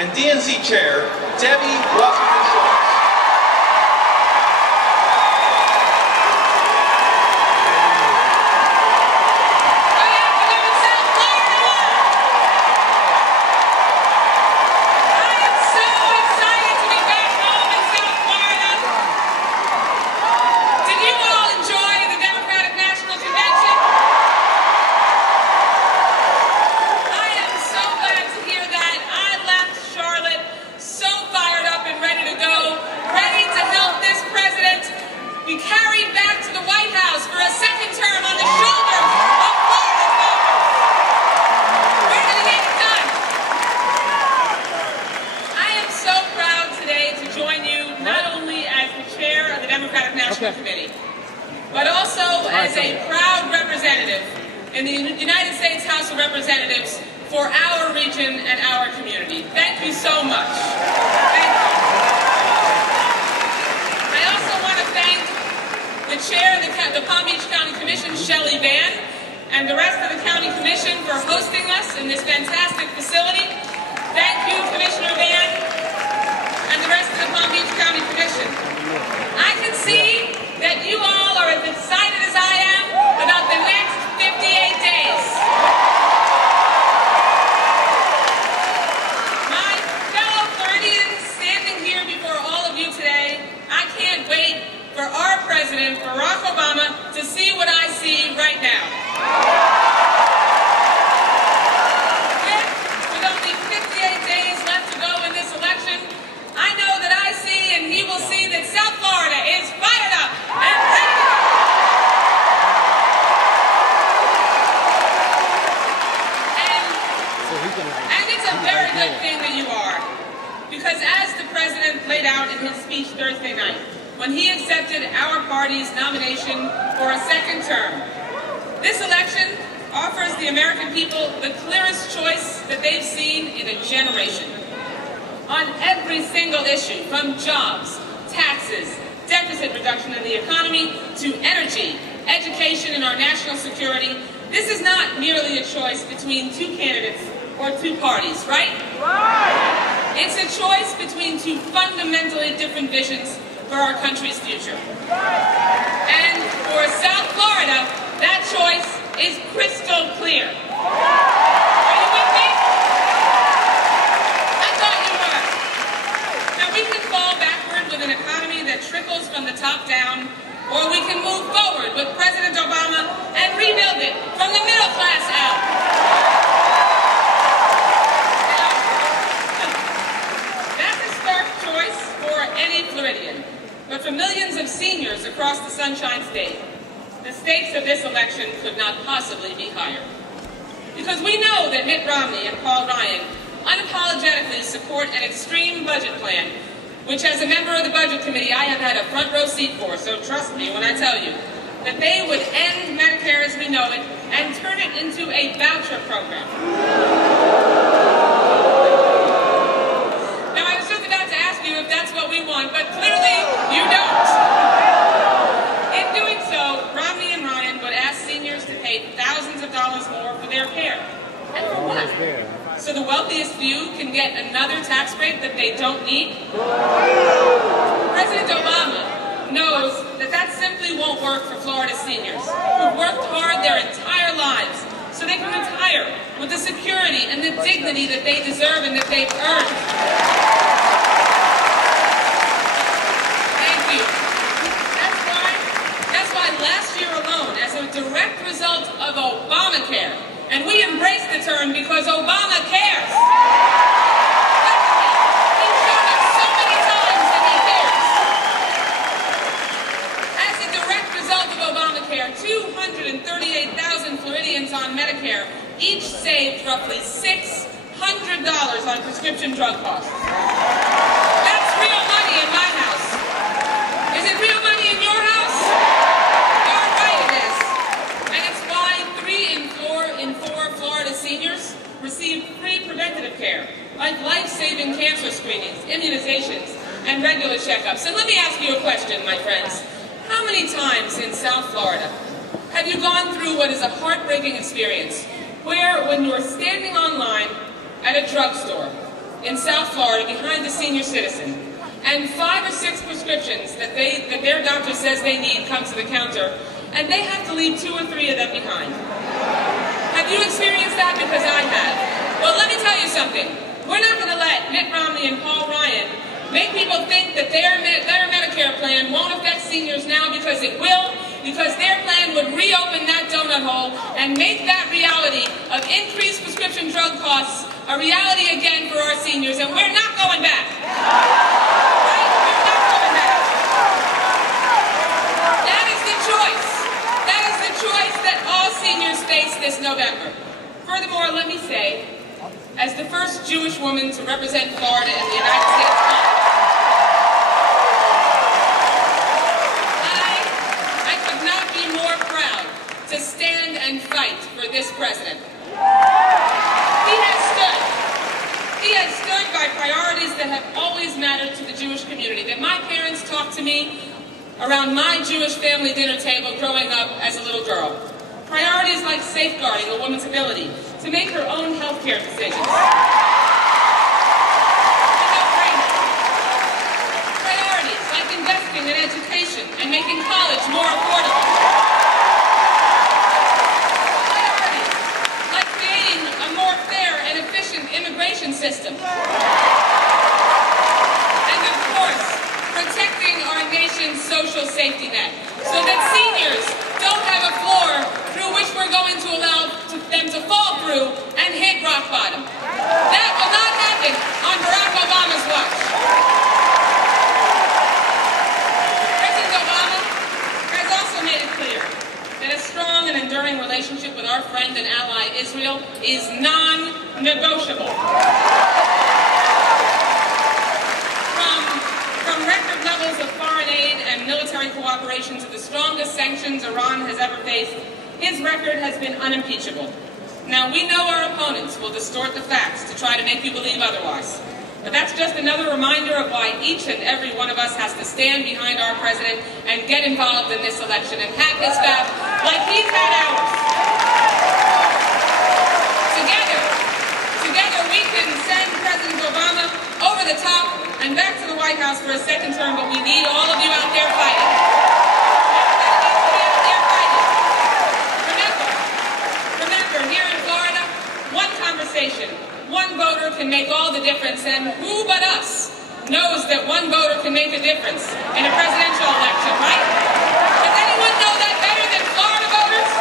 and DNC Chair, Debbie Wasserman Shultz. Committee, but also as a proud representative in the United States House of Representatives for our region and our community. Thank you so much. Thank you. I also want to thank the chair of the Palm Beach County Commission, Shelley Van, and the rest of the County Commission for hosting us in this fantastic facility. Thank you, Commissioner Van, and the rest of the Palm Beach County Commission. I can see that you all are as excited as I am about the next 58 days. My fellow Floridians standing here before all of you today, I can't wait for our President, Barack Obama, to see what I see right now. With only 58 days left to go in this election, I know that I see and he will see that South Florida is fired up and ready to go. And it's a very good thing that you are, because as the President laid out in his speech Thursday night, when he accepted our party's nomination for a second term, this election offers the American people the clearest choice that they've seen in a generation. On every single issue, from jobs, taxes, deficit reduction in the economy, to energy, education, and our national security, this is not merely a choice between two candidates or two parties, right? Right! It's a choice between two fundamentally different visions for our country's future. And for South Florida, that choice is crystal clear. Are you with me? I thought you were. Now we can fall backward with an economy that trickles from the top down, or we can move forward with President Obama and rebuild it from the middle class out. That's a stark choice for any Floridian. But for millions of seniors across the Sunshine State, the stakes of this election could not possibly be higher. Because we know that Mitt Romney and Paul Ryan unapologetically support an extreme budget plan, which as a member of the Budget Committee I have had a front row seat for, so trust me when I tell you that they would end Medicare as we know it and turn it into a voucher program. Now I was just about to ask you if that's what we want, but clearly you don't. In doing so, Romney and Ryan would ask seniors to pay thousands of dollars more for their care. And for what? So the wealthiest few can get another tax break that they don't need? President Obama knows that that simply won't work for Florida seniors who've worked hard their entire lives so they can retire with the security and the dignity that they deserve and that they've earned. Thank you. That's why last year alone, as a direct result of Obamacare, and we embrace the term because Obama cares. He's shown us so many times that he cares. As a direct result of Obamacare, 238,000 Floridians on Medicare each saved roughly $600 on prescription drug costs. That's real money in my house. Is it real money in your house? Darn right it is. And it's why 3 in 4 Florida seniors receive free preventative care, like life-saving cancer screenings, immunizations, and regular checkups. And let me ask you a question, my friends. How many times in South Florida have you gone through what is a heartbreaking experience where, when you're standing online at a drugstore, in South Florida behind the senior citizen, and 5 or 6 prescriptions that their doctor says they need come to the counter, and they have to leave 2 or 3 of them behind. Have you experienced that? Because I have. Well, let me tell you something. We're not going to let Mitt Romney and Paul Ryan make people think that their Medicare plan won't affect seniors now, because it will, because their plan would reopen that donut hole and make that reality of increased prescription drug costs a reality again for our seniors, and we're not going back. Right? We're not going back. That is the choice. That is the choice that all seniors face this November. Furthermore, let me say, as the first Jewish woman to represent Florida in the United States Congress, I could not be more proud to stand and fight for this president. He has stood by priorities that have always mattered to the Jewish community, that my parents talked to me around my Jewish family dinner table growing up as a little girl. Priorities like safeguarding a woman's ability to make her own health care decisions. Priorities like investing in education and making college more affordable. Priorities like creating a more fair and efficient immigration system. And of course, protecting our nation's social safety net so that seniors don't have a floor through which we're going to allow them to fall through and hit rock bottom. That will not happen on Barack Obama's watch. President Obama has also made it clear that a strong and enduring relationship with our friend and ally Israel is non-negotiable. From record levels of foreign aid and military cooperation to the strongest sanctions Iran has ever faced, his record has been unimpeachable. Now, we know our opponents will distort the facts to try to make you believe otherwise. But that's just another reminder of why each and every one of us has to stand behind our president and get involved in this election and have his back like he's had ours. Together we can send President Obama over the top and back to the White House for a second term, but we need all of you out there fighting. Remember, here in Florida, one conversation, one voter can make all the difference, and who but us knows that one voter can make a difference in a presidential election, right? Does anyone know that better than Florida voters?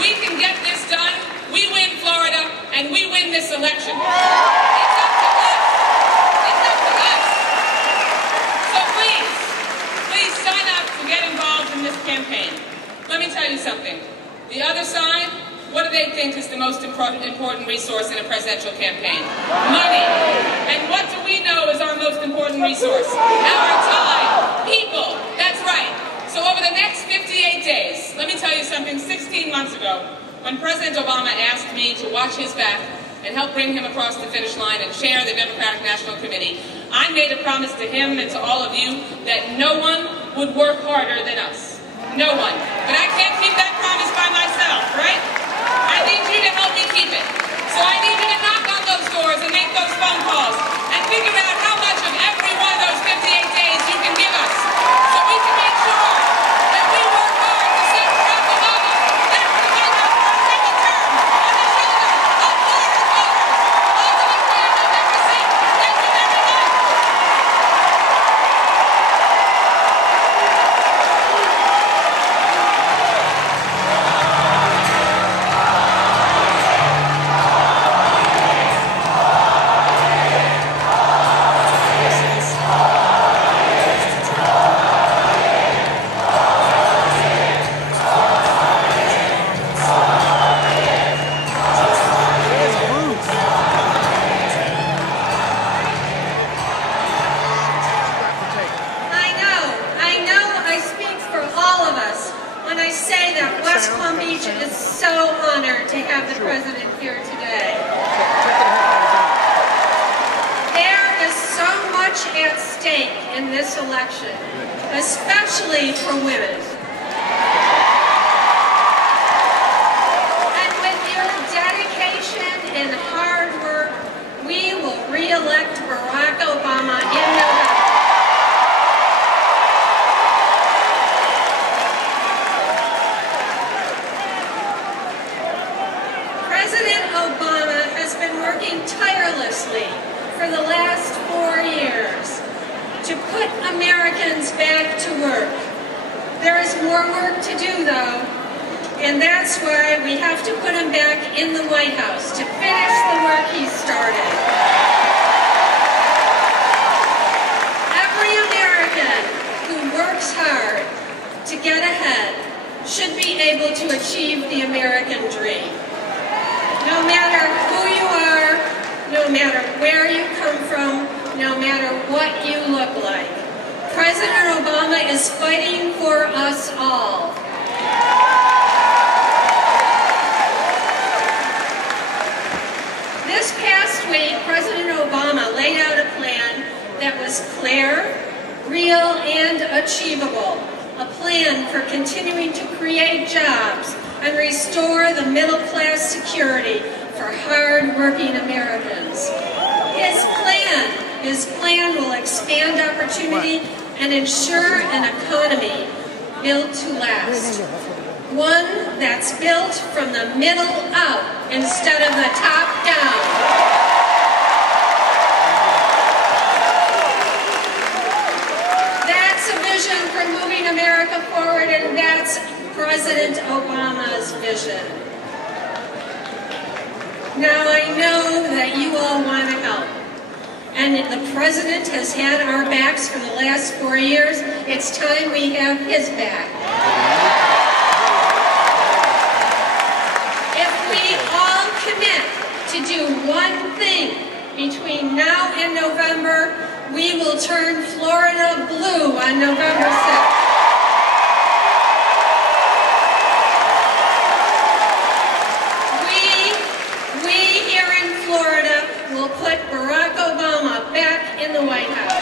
We can get this done. We win Florida, and we win this election. It's up to us. It's up to us. So please sign up to get involved in this campaign. Let me tell you something. The other side, what do they think is the most important resource in a presidential campaign? Money. And what do we know is our most important resource? Our time. People. That's right. So over the next 58 days, let me tell you something. 16 months ago, when President Obama asked me to watch his back and help bring him across the finish line and chair the Democratic National Committee, I made a promise to him and to all of you that no one would work harder than us. No one. But I can't keep that promise by myself, right? I need you to help me keep it. So I need you to knock on those doors and make those phone calls and figure out how much of every one of those 58 days you can give us so we can make sure that we work hard to send Barack Obama back to the White House for a second term on the shoulders of Florida voters. Ultimately, on November 6th. Thank you very much. is so honored to have the President here today. There is so much at stake in this election, especially for women. And with your dedication and hard Americans back to work. There is more work to do, though, and that's why we have to put him back in the White House to finish the work he started. Every American who works hard to get ahead should be able to achieve the American dream. No matter who you are, no matter where you come from, no matter what you look like, President Obama is fighting for us all. This past week, President Obama laid out a plan that was clear, real, and achievable. A plan for continuing to create jobs and restore the middle-class security for hard-working Americans. His plan will expand opportunity and ensure an economy built to last. One that's built from the middle up instead of the top down. That's a vision for moving America forward, and that's President Obama's vision. Now I know that you all want to help, and the President has had our backs for the last 4 years. It's time we have his back. If we all commit to do one thing between now and November, we will turn Florida blue on November 6th. We here in Florida will put Barack Obama back in the White House.